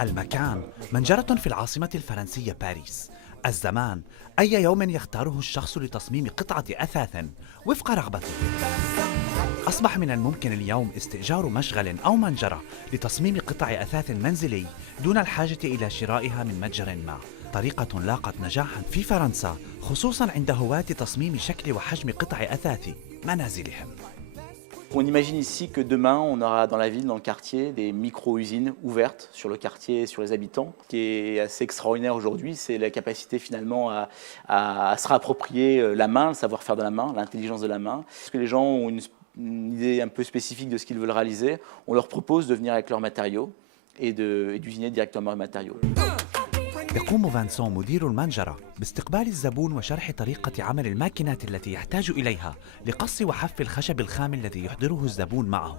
المكان منجرة في العاصمة الفرنسية باريس. الزمان أي يوم يختاره الشخص لتصميم قطعة أثاث وفق رغبته. أصبح من الممكن اليوم استئجار مشغل أو منجرة لتصميم قطع أثاث منزلي دون الحاجة إلى شرائها من متجر ما. طريقة لاقت نجاحا في فرنسا خصوصا عند هواة تصميم شكل وحجم قطع أثاث منازلهم. On imagine ici que demain, on aura dans la ville, dans le quartier, des micro-usines ouvertes sur le quartier et sur les habitants. Ce qui est assez extraordinaire aujourd'hui, c'est la capacité finalement à se réapproprier la main, le savoir-faire de la main, l'intelligence de la main. Parce que les gens ont une idée un peu spécifique de ce qu'ils veulent réaliser, on leur propose de venir avec leurs matériaux et d'usiner directement les matériaux. يقوم فانسون مدير المنجرة باستقبال الزبون وشرح طريقة عمل الماكينات التي يحتاج إليها لقص وحف الخشب الخام الذي يحضره الزبون معه.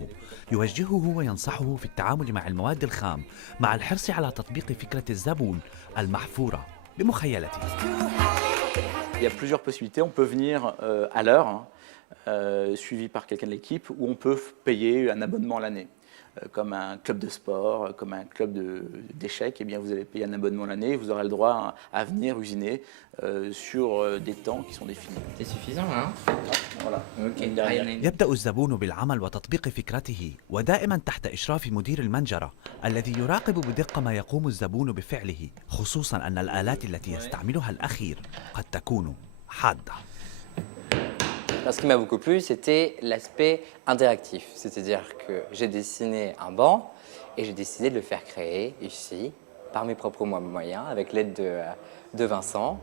يوجهه وينصحه في التعامل مع المواد الخام مع الحرص على تطبيق فكرة الزبون المحفورة بمخيلته. Il y a plusieurs possibilités. On peut venir à l'heure, suivi par quelqu'un de l'équipe, ou on peut payer un abonnement à l'année. Comme un club de sport, comme un club d'échecs, eh bien vous allez payer un abonnement l'année et vous aurez le droit à venir usiner sur des temps qui sont définis. C'est suffisant là, hein? Voilà. Okay. يبدأ الزبون بالعمل وتطبيق فكرته ودائما تحت إشراف مدير المنجرة الذي يراقب بدقة ما يقوم الزبون بفعله، خصوصا أن الآلات التي يستعملها الأخير قد تكون حادة. Alors, ce qui m'a beaucoup plu, c'était l'aspect interactif. C'est-à-dire que j'ai dessiné un banc et j'ai décidé de le faire créer ici, par mes propres moyens, avec l'aide de Vincent.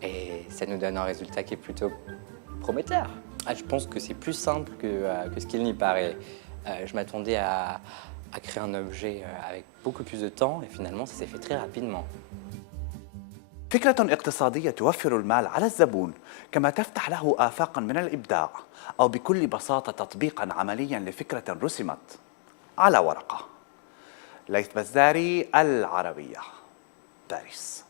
Et ça nous donne un résultat qui est plutôt prometteur. Je pense que c'est plus simple que ce qu'il n'y paraît. Je m'attendais à créer un objet avec beaucoup plus de temps et finalement, ça s'est fait très rapidement. فكرة اقتصادية توفر المال على الزبون كما تفتح له آفاقا من الإبداع، أو بكل بساطة تطبيقا عمليا لفكرة رسمت على ورقة. ليث بزاري، العربية، باريس.